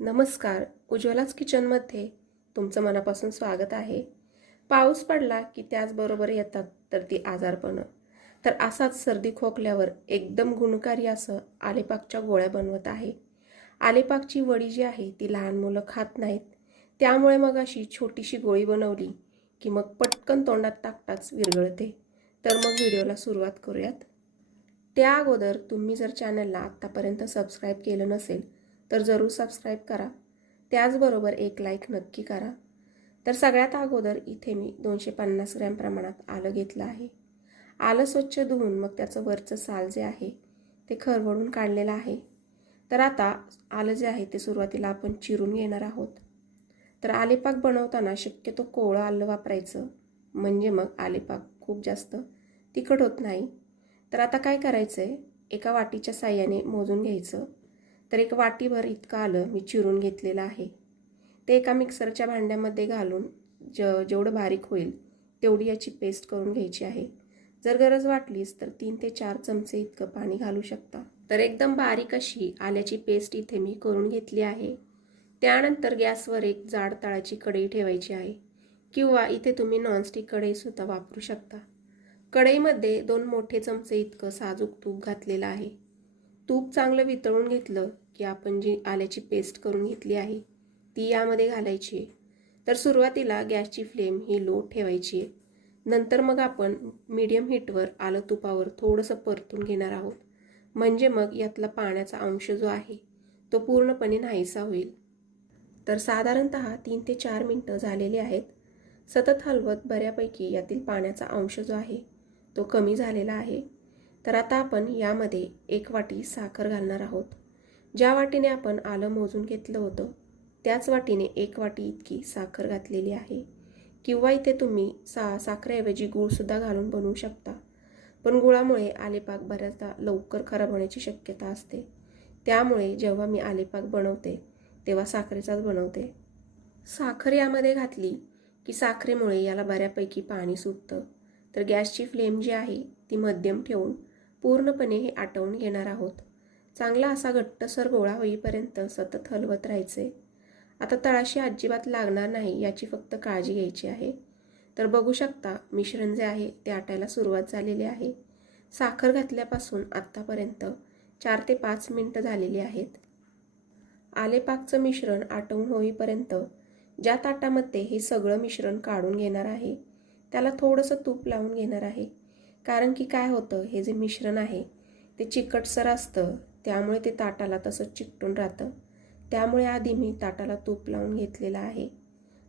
नमस्कार उज्ज्वलाच किचनमध्ये तुमचं मनापासून स्वागत आहे. पाऊस पडला की त्याचबरोबर येतात तर ती आजारपणं. तर असाच सर्दी खोकल्यावर एकदम गुणकारी असं आलेपाकच्या गोळ्या बनवत आहे. आलेपाकची वडी जी आहे ती लहान मुलं खात नाहीत. त्यामुळे मग अशी छोटीशी गोळी बनवली की मग पटकन तोंडात टाकताच विरगळते तर मग व्हिडिओला सुरुवात करूयात. त्या अगोदर तुम्ही जर चॅनलला आत्तापर्यंत सबस्क्राईब केलं नसेल तर जरूर सबस्क्राईब करा. त्याचबरोबर एक लाईक नक्की करा. तर सगळ्यात अगोदर इथे मी दोनशे पन्नास ग्रॅम प्रमाणात आलं घेतलं आहे. आलं स्वच्छ धुवून मग त्याचं वरचं साल जे आहे ते खरवडून काढलेलं आहे. तर आता आलं जे आहे ते सुरुवातीला आपण चिरून घेणार आहोत. तर आलेपाक बनवताना शक्यतो कोवळं आलं वापरायचं. म्हणजे मग आलेपाक खूप जास्त तिखट होत नाही. तर आता काय करायचं आहे एका वाटीच्या साह्याने मोजून घ्यायचं. तर एक वाटीभर इतकं आलं मी चिरून घेतलेलं आहे. ते एका मिक्सरच्या भांड्यामध्ये घालून ज जेवढं बारीक होईल तेवढी याची पेस्ट करून घ्यायची आहे. जर गरज वाटलीच तर तीन ते चार चमचे इतकं पाणी घालू शकता. तर एकदम बारीक अशी आल्याची पेस्ट इथे मी करून घेतली आहे. त्यानंतर गॅसवर एक जाड तळाची कढई ठेवायची आहे किंवा इथे तुम्ही नॉनस्टिक कढईसुद्धा वापरू शकता. कढईमध्ये दोन मोठे चमचे इतकं साजूक तूप घातलेलं आहे. तूप चांगलं वितळून घेतलं की आपण जी आल्याची पेस्ट करून घेतली आहे ती यामध्ये घालायची आहे. तर सुरुवातीला गॅसची फ्लेम ही लो ठेवायची आहे. नंतर मग आपण मीडियम हीटवर आलं तुपावर थोडंसं परतून घेणार आहोत. म्हणजे मग यातला पाण्याचा अंश जो आहे तो पूर्णपणे नाहीसा होईल. तर साधारणत तीन ते चार मिनटं झालेली आहेत. सतत हलवत बऱ्यापैकी यातील पाण्याचा अंश जो आहे तो कमी झालेला आहे. तर आता आपण यामध्ये एक वाटी साखर घालणार आहोत. ज्या वाटीने आपण आलं मोजून घेतलं होतं त्याच वाटीने एक वाटी इतकी साखर घातलेली आहे. किंवा इथे तुम्ही सा साखरेऐवजी गूळसुद्धा घालून बनवू शकता. पण गुळामुळे आलेपाक बऱ्याचदा लवकर खराब होण्याची शक्यता असते. त्यामुळे जेव्हा मी आलेपाक बनवते तेव्हा साखरेचाच बनवते. साखर यामध्ये घातली की साखरेमुळे याला बऱ्यापैकी पाणी सुटतं. तर गॅसची फ्लेम जी आहे ती मध्यम ठेवून पूर्णपणे हे आटवून घेणार आहोत. चांगला असा घट्टसर गोळा होईपर्यंत सतत हलवत राहायचे. आता तळाशी अजिबात लागणार नाही याची फक्त काळजी घ्यायची आहे. तर बघू शकता मिश्रण जे आहे ते आटायला सुरुवात झालेली आहे. साखर घातल्यापासून आत्तापर्यंत चार ते पाच मिनटं झालेली आहेत. आलेपाकचं मिश्रण आटवून होईपर्यंत ज्या ताटामध्ये हे सगळं मिश्रण काढून घेणार आहे त्याला थोडंसं तूप लावून घेणार आहे. कारण की काय होतं हे जे मिश्रण आहे ते चिकटसर असतं त्यामुळे ते ताटाला तसं चिकटून राहतं. त्यामुळे आधी मी ताटाला तूप लावून घेतलेलं आहे.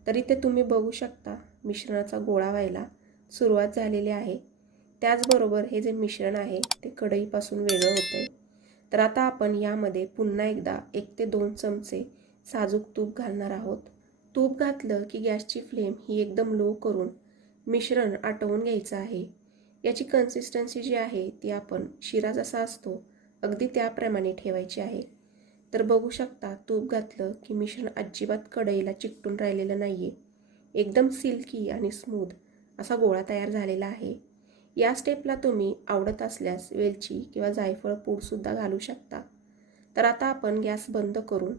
तर इथे तुम्ही बघू शकता मिश्रणाचा गोळा व्हायला सुरुवात झालेली आहे. त्याचबरोबर हे जे मिश्रण आहे ते कढईपासून वेगळं होतं आहे तर आता आपण यामध्ये पुन्हा एकदा एक ते दोन चमचे साजूक तूप घालणार आहोत. तूप घातलं की गॅसची फ्लेम ही एकदम लो करून मिश्रण आटवून घ्यायचं आहे. याची कन्सिस्टन्सी जी आहे ती आपण शिरा जसा असतो अगदी त्याप्रमाणे ठेवायची आहे. तर बघू शकता तूप घातलं की मिश्रण अजिबात कढईला चिकटून राहिलेलं नाही आहे एकदम सिल्की आणि स्मूद असा गोळा तयार झालेला आहे. या स्टेपला तुम्ही आवडत असल्यास वेलची किंवा जायफळ पूडसुद्धा घालू शकता. तर आता आपण गॅस बंद करून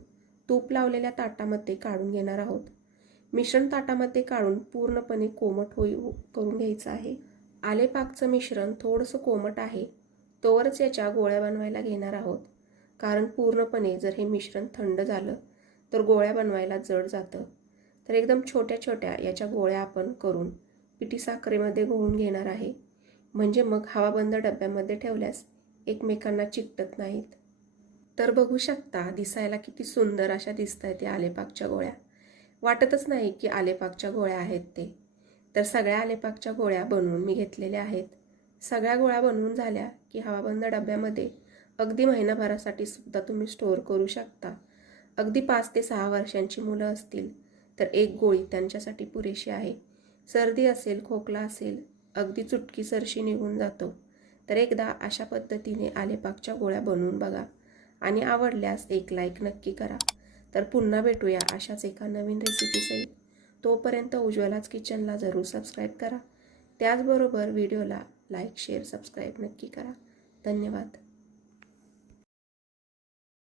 तूप लावलेल्या ताटामध्ये काढून घेणार आहोत. मिश्रण ताटामध्ये काढून पूर्णपणे कोमट होई करून घ्यायचं आहे. आलेपाकचं मिश्रण थोडंसं कोमट आहे तोवरच याच्या गोळ्या बनवायला घेणार आहोत. कारण पूर्णपणे जर हे मिश्रण थंड झालं तर गोळ्या बनवायला जड जातं. तर एकदम छोट्या छोट्या याच्या गोळ्या आपण करून पिठी साखरेमध्ये घोळून घेणार आहे. म्हणजे मग हवाबंद डब्यामध्ये ठेवल्यास एकमेकांना चिकटत नाहीत. तर बघू शकता दिसायला किती सुंदर अशा दिसत आहेत या आलेपाकच्या गोळ्या. वाटतच नाही की आलेपाकच्या गोळ्या आहेत ते. तर सगळ्या आलेपाकच्या गोळ्या बनवून मी घेतलेल्या आहेत. सगळ्या गोळ्या बनवून झाल्या की हवाबंद डब्यामध्ये अगदी महिनाभरासाठी सुद्धा तुम्ही स्टोअर करू शकता. अगदी पाच ते सहा वर्षांची मुलं असतील तर एक गोळी त्यांच्यासाठी पुरेशी आहे. सर्दी असेल खोकला असेल अगदी चुटकी सरशी निघून जातो. तर एकदा अशा पद्धतीने आलेपाकच्या गोळ्या बनवून बघा आणि आवडल्यास एक लाईक नक्की करा. तर पुन्हा भेटूया अशाच एका नवीन रेसिपीसहित तोपर्यंत उज्ज्वलाच किचनला जरूर सबस्क्राईब करा. त्याचबरोबर व्हिडिओला लाईक शेअर सबस्क्राईब नक्की करा. धन्यवाद.